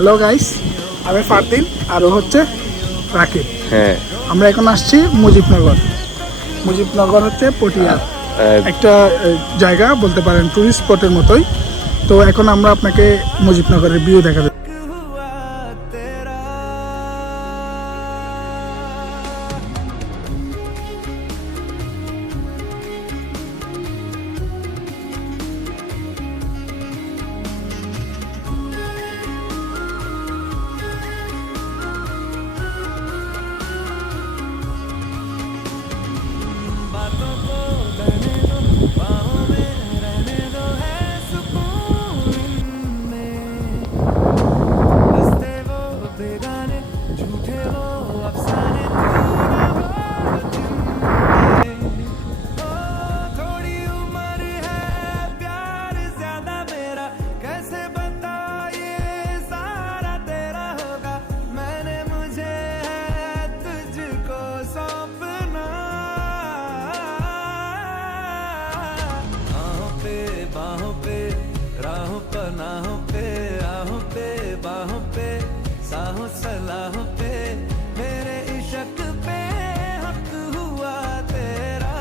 Hello guys, আমি ফারদিন আর ও হচ্ছে রাকিব। হ্যাঁ, আমরা এখন আসছি মুজিবনগর। মুজিবনগর হচ্ছে পটিয়ার একটা জায়গা, বলতে পারেন টুরিস্ট স্পটের মতোই। তো এখন আমরা আপনাকে মুজিবনগরের ভিউ দেখাবো। बाहों पे राहों पनाहों पे आहों पे बाहों पे साहों सलाहों पे मेरे इश्क पे हक हुआ तेरा।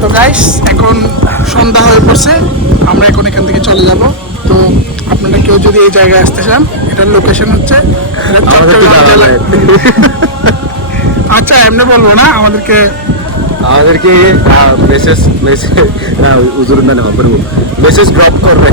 তো গাইস, এখন সন্ধ্যা হয়ে পড়ছে, আমরা এখন এখান থেকে চলে যাব। তো আপনারা কেউ যদি এই জায়গায় আসতে চান, এটার লোকেশন হচ্ছে চট্টগ্রাম জেলা। আচ্ছা, এমনি বলবো না, আমাদেরকে মেসেজ মেসেজ ড্রপ করবে।